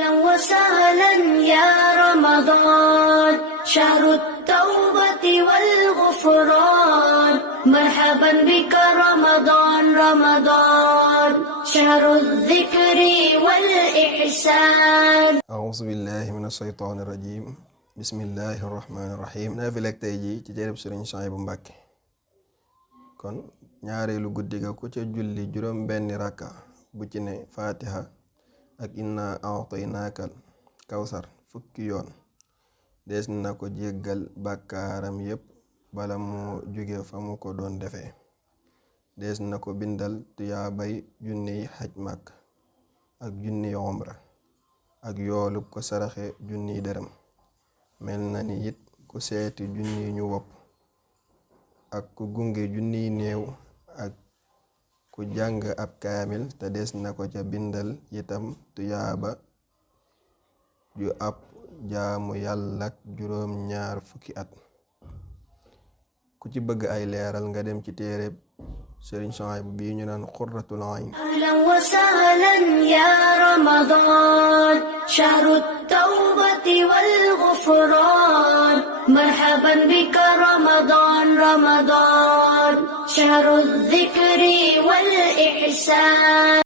أهلا وسهلا يا رمضان، شهر التوبة والغفران. مرحبا بك رمضان رمضان، شهر الذكر والإحسان. أعوذ بالله من الشيطان الرجيم. بسم الله الرحمن الرحيم. naafila tey ji ci téereb Sëriñ Suhaybu Mbàkke. kon ñaareelu guddi ga ku ca julli juróom benni rakka bu ci ne fatiha ak inna a'taynaakal kawsar fukki yoon, dees na ko jéggal bàkkaaram yépp bala mu jóge fa mu ko doon defee. dees na ko bindal tuyaabay junniy xaj màkk ak junniy umra ak yoolub ko saraxe junniy dërëm. mel na ni it ku seeti junniy ñu wopp ak ku gunge junniy néew ak ku jàng ab kaamil, te des na ko ca bindal itam tuyaaba ju ab jaamu yàllak juróom ñaar fukki at. ku ci bëgg ay leeral nga dem ci téereb Sëriñ Suhaybu bi ñu naan Qurratul Ayn. أهلا وسهلا يا رمضان، شهر التوبة والغفران. مرحبا بك رمضان رمضان، شهر الذكر والإحسان.